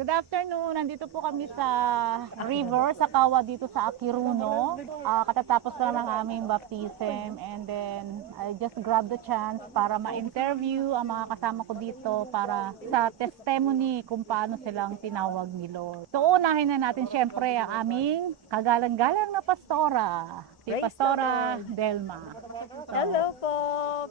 Good afternoon. Nandito po kami sa river, sa Kawa dito sa Akiruno. Katatapos lang ng aming baptism and then I just grabbed the chance para ma-interview ang mga kasama ko dito para sa testimony kung paano silang tinawag ni Lord. So unahin na natin syempre ang aming kagalang-galang na pastora, si Praise Pastora the Lord. Delma. Hello po!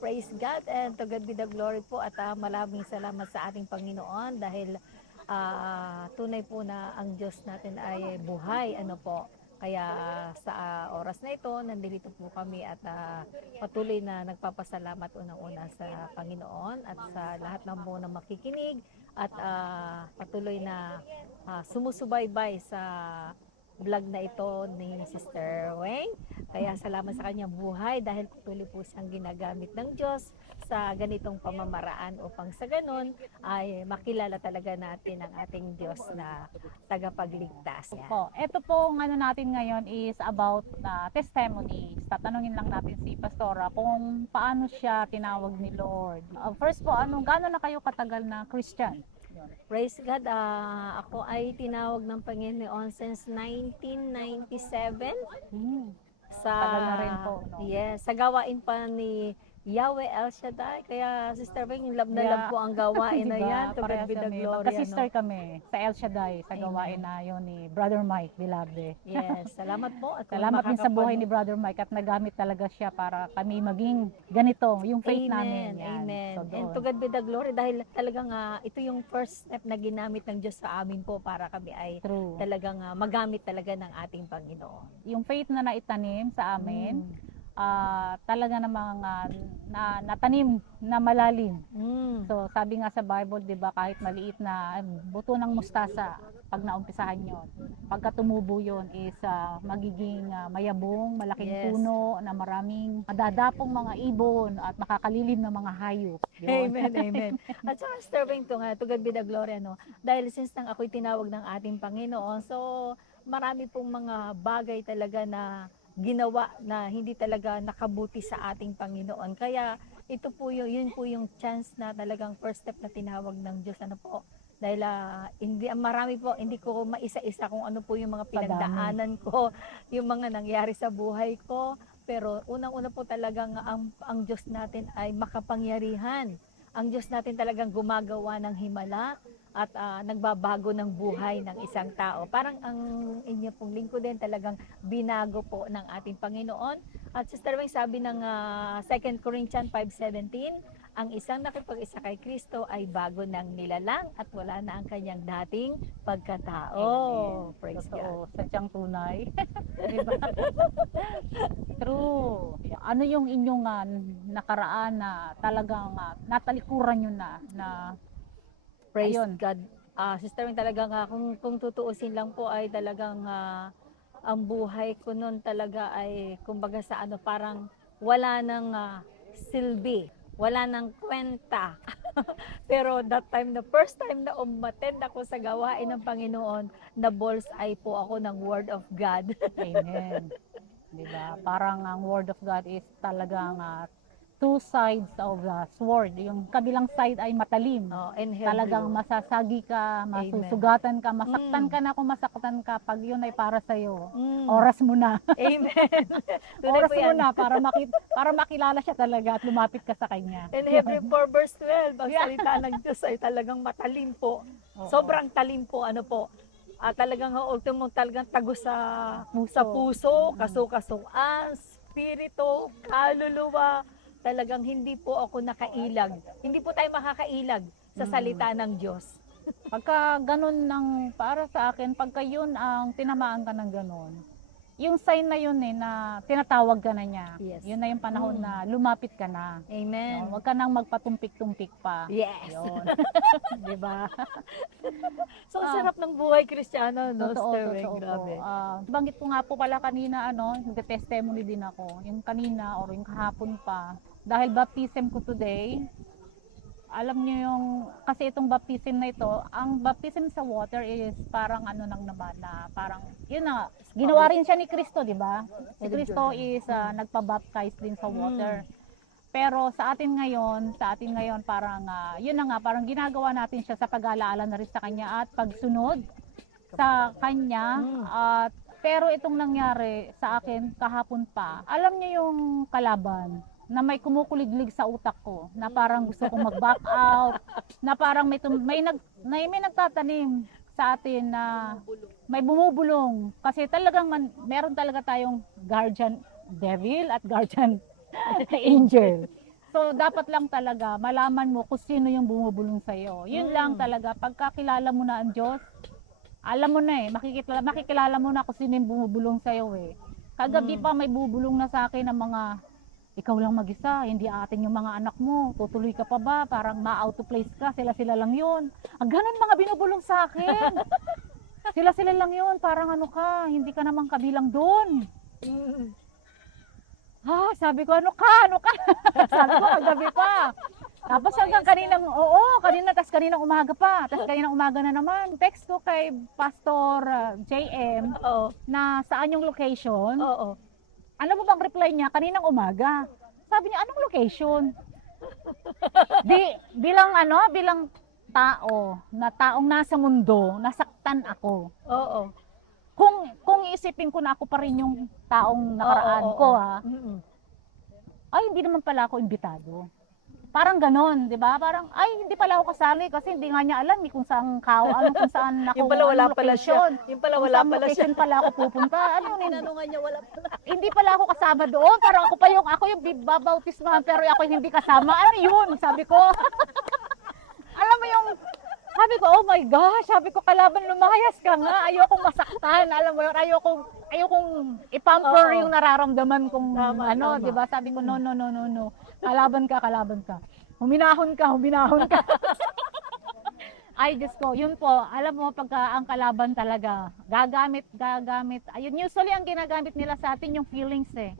Praise God and to God be the glory po at maraming salamat sa ating Panginoon dahil tunay po na ang Diyos natin ay buhay. Ano po? Kaya sa oras na ito, nandito po kami at patuloy na nagpapasalamat unang-una sa Panginoon at sa lahat ng buong na makikinig at patuloy na sumusubaybay sa vlog na ito ni Sister Weng. Kaya salamat sa kanyang buhay dahil patuloy po siyang ginagamit ng Diyos sa ganitong pamamaraan upang sa ganun ay makilala talaga natin ang ating Diyos na tagapagligtas. Po, ito po ang ano natin ngayon is about testimony. Tatanungin lang natin si Pastora kung paano siya tinawag ni Lord. First po, gaano na kayo katagal na Christian? Praise God, ako ay tinawag ng Panginoon since 1997 sa Tagal na rin po, no? Yes, sa gawain pa ni Yahweh El Shaddai. Kaya Sister Weng, love na love po ang gawain na Diba? yan. To God Parehas be the kami. glory. Magka-sister kami sa El Shaddai, sa Amen. gawain na yun ni Brother Mike Vilabde. Yes, salamat po. At kung Salamat din sa buhay ni makakapanood- Brother Mike at nagamit talaga siya para kami maging ganito, yung faith namin. Amen, Yan. amen. So, And doon. to God be the glory dahil talagang ito yung first step na ginamit ng Diyos sa amin po para kami ay True. talagang magamit talaga ng ating Panginoon. Yung faith na naitanim sa amin, talaga namang natanim na malalim. So sabi nga sa Bible, 'di ba, kahit maliit na buto ng mustasa, pag naumpisahan 'yon, pagka tumubo 'yon is magiging mayabong, malaking Yes. puno na maraming madadapong mga ibon at makakalilim ng mga hayop. Yun. Amen, amen. At saka Sister Weng, to God be the glory, dahil since nang ako'y tinawag ng ating Panginoon, so marami pong mga bagay talaga na ginawa na hindi talaga nakabuti sa ating Panginoon. Kaya ito po yun po yung chance na talagang first step na tinawag ng Diyos. Ano po? Dahil hindi marami po, hindi ko maisa-isa kung ano po yung mga pinagdaanan ko, yung mga nangyari sa buhay ko. Pero unang-una po talagang ang Diyos natin ay makapangyarihan. Ang Diyos natin talagang gumagawa ng himala at nagbabago ng buhay ng isang tao. Parang ang inyo pong lingkod din talagang binago po ng ating Panginoon. At Sister Weng, sabi ng 2 Corinthians 5:17, ang isang nakipag-isa kay Kristo ay bago ng nilalang at wala na ang kanyang dating pagkatao. Amen. Praise Totoo, God. sadyang tunay. Diba? True. Ano yung inyong nakaraan na talagang natalikuran nyo na Praise ayun. God. Sister Weng, talagang kung tutuusin lang po ay talagang ang buhay ko noon talaga ay kumbaga sa parang wala nang silbi, wala nang kwenta. Pero that time, the first time na umattend ako sa gawain ng Panginoon, na balls ay po ako ng Word of God. Amen. Diba? Parang ang word of God is talagang two sides of the sword. Yung kabilang side ay matalim. In Hebrew. Talagang masasagi ka, masusugatan ka, masaktan ka na kung masaktan ka. Pag yun ay para sa'yo, oras mo na. Amen. Tunay Oras po mo yan. na para makilala siya talaga at lumapit ka sa kanya. In Hebrew 4 verse 12, ang salita ng Diyos ay talagang matalim po. Oo. Sobrang talim po, talagang ultimo talagang tagos sa puso, kasukasuan, spirito, kaluluwa. Talagang hindi po ako nakailag. Hindi po tayo makakailag sa salita ng Diyos. Pagka ganun para sa akin, pagka yun ang tinamaan ka ng ganun, yung sign na yun na tinatawag ka na niya. Yes. Yun na yung panahon na lumapit ka na. Amen. No? Huwag ka nang magpatumpik-tumpik pa. Yes. Yun. Diba? So, ang sarap ng buhay Kristiyano, Totoo, Sister Weng, totoo po. grabe. Banggit ko nga po pala kanina, nag-testimony din ako. Yung kanina or yung kahapon pa. Dahil baptism ko today, alam niyo kasi itong baptism na ito, ang baptism sa water is parang lang naman na parang, yun na, ginawa rin siya ni Kristo, di ba? Si Kristo is nagpa-baptize din sa water. Pero sa atin ngayon parang yun na nga, parang ginagawa natin siya sa pag-aalaala na rin sa kanya at pagsunod sa kanya. At pero itong nangyari sa akin kahapon pa, alam niyo yung kalaban na may kumukuliglig sa utak ko, na parang gusto kong mag-back out, na parang may nagtatanim sa atin na may bumubulong. Kasi talagang meron talaga tayong guardian devil at guardian angel. So, dapat lang talaga malaman mo kung sino yung bumubulong sa'yo. Yun lang talaga, pagkakilala mo na ang Diyos, alam mo na makikilala mo na kung sino yung bumubulong sa'yo eh. Kagabi pa may bubulong na sa akin ng mga, ikaw lang mag-isa, hindi atin yung mga anak mo, tutuloy ka pa ba, parang ma-out of place ka, sila lang yun. Ganun mga binubulong sa akin. Sila lang yun, parang ano ka, hindi ka naman kabilang doon. Sabi ko, ano ka? Sabi ko, kagabi pa. Tapos hanggang kaninang umaga pa. Tapos kaninang umaga na naman, text ko kay Pastor JM na saan yung location. Alam mo bang reply niya, kaninang umaga. Sabi niya, anong location? Bilang taong nasa mundo, nasaktan ako. Kung iisipin ko na ako pa rin yung taong nakaraan ko ay hindi naman pala ako imbitado. Parang ganon, 'di ba? Parang ay hindi pala ako kasali kasi hindi nga niya alam kung saan kung saan ako. Yung pala wala anong pala siya. location. Yung pala Kung wala saan pala siya. location pala ako pupunta. Tinanungan niya wala pala. Hindi pala ako kasama doon. Parang ako yung bibabautismahan pero ako yung hindi kasama. Ano yun? Sabi ko. Alam mo yung sabi ko, oh my gosh, sabi ko, kalaban, lumayas ka nga, ayokong masaktan, alam mo yun, ayokong ipamper yung nararamdaman kong Tama. 'di ba? Sabi ko, no. Kalaban ka. Huminahon ka. Ay, Diyos ko, yun po, alam mo, pagka ang kalaban talaga, gagamit, ayun, usually ang ginagamit nila sa atin yung feelings eh.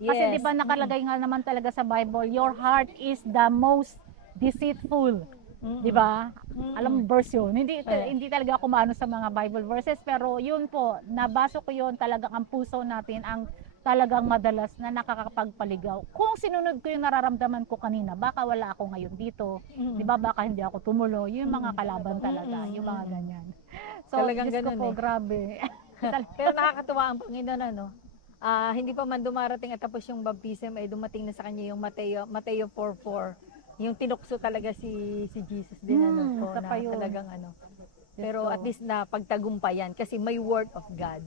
Kasi di ba nakalagay nga naman talaga sa Bible, your heart is the most deceitful. Di ba? Alam mo verse yun. Hindi talaga ako maano sa mga Bible verses, pero yun po, nabasa ko yun, talagang ang puso natin ang talagang madalas na nakakapagpaligaw. Kung sinunod ko yung nararamdaman ko kanina, baka wala ako ngayon dito. Di ba? Baka hindi ako tumulo. Yung mga kalaban talaga, yung mga ganyan. So, Talagang Diyos ko ganun po, eh. grabe. Pero nakakatuwa ang Panginoon, ano? Hindi pa man dumarating at tapos yung baptism ay dumating na sa kanya yung Mateo 4:4. Yung tinukso talaga si Jesus din po, isa na pa yun. talagang Pero ko. at least na pagtagumpayan kasi may word of God.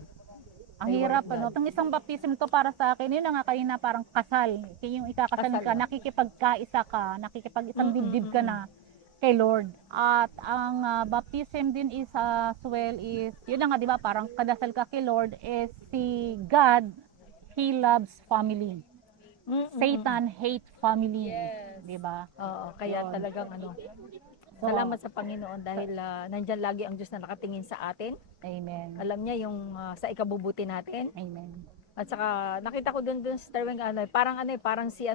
Ang hirap, Itong isang baptism to para sa akin, yun na nga kanina parang kasal. Yung ikakasal Kasal ka, na. nakikipagkaisa ka, nakikipag-isang dibdib ka na kay Lord. At ang baptism din is as well is, yun na nga, di ba, parang kadasal ka kay Lord is si God, He loves family. Satan hate family. Di ba? Oo, kaya Yun. talagang salamat sa Panginoon dahil nandyan lagi ang Diyos na nakatingin sa atin. Amen. Alam niya yung sa ikabubuti natin. Amen. At saka nakita ko doon sa Terweng parang si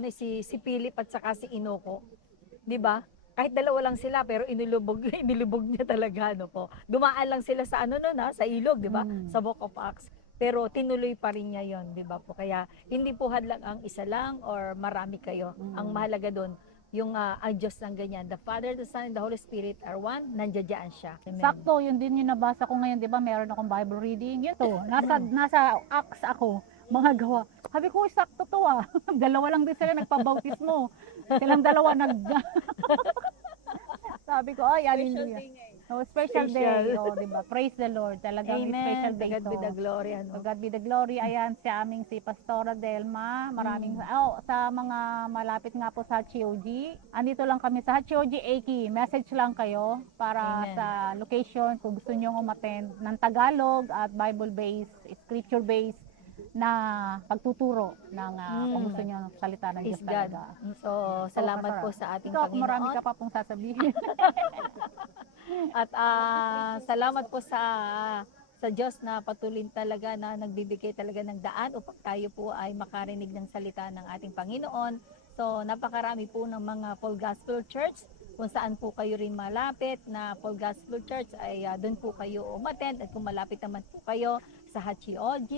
Philip at saka si Inoko. 'Di ba? Kahit dalawa lang sila pero inilubog niya talaga po. Dumaan lang sila sa sa ilog, 'di ba? Sa Book of Acts. Pero tinuloy pa rin niya 'yon, 'di ba po? Kaya hindi po hadlang ang isa lang or marami kayo. Ang mahalaga doon yung ang Diyos ng ganyan. The Father, the Son, and the Holy Spirit are one. Nandiyan siya. Amen. Sakto, yun din yung nabasa ko ngayon, di ba? Meron akong Bible reading. Yun to, nasa Acts ako, mga gawa. Sabi ko, sakto to Dalawa lang din sila nagpabautismo. Silang dalawa Sabi ko, ay, hallelujah. So, special day. Di ba? Praise the Lord. Talagang special Amen. day To God be the ito. glory. To God be the glory. Ayan, si Pastora Delma. Maraming, sa mga malapit nga po sa HOG. Andito lang kami sa HOG Aki. Message lang kayo para Amen. sa location kung gusto nyo umattend ng Tagalog at Bible-based, scripture-based na pagtuturo ng kung gusto nyo salita ng Is Diyos God. talaga. So, salamat Pastor. po sa ating Ikaw, kung marami Panginoon. ka pa pong sasabihin. At salamat po sa Diyos na patuloy talaga na nagbibigay talaga ng daan upang tayo po ay makarinig ng salita ng ating Panginoon. So, napakarami po ng mga Full Gospel Church. Kung saan po kayo rin malapit na Full Gospel Church ay doon po kayo umattend. At kung malapit naman po kayo sa HOG,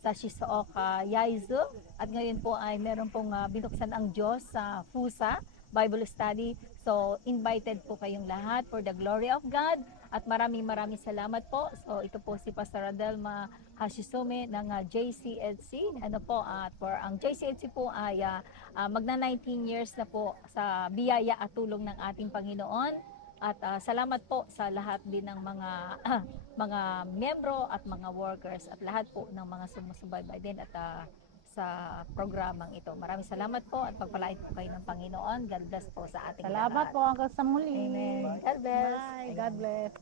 sa Shizuoka, Yaizu. At ngayon po ay meron pong binuksan ang Diyos sa FUSA, Bible Study. So, invited po kayong lahat for the glory of God. At maraming salamat po. So, ito po si Pastor Adelma Hashisume ng JCHC. Ano po, at for ang JCHC po ay magna 19 years na po sa biyaya at tulong ng ating Panginoon. At salamat po sa lahat din ng mga mga miyembro at mga workers at lahat po ng mga sumusubaybay din at sa programang ito. Maraming salamat po at pagpalain po kayo ng Panginoon. God bless po sa ating Salamat lahat. po hanggang sa muli. Amen. God bless. Bye. God bless.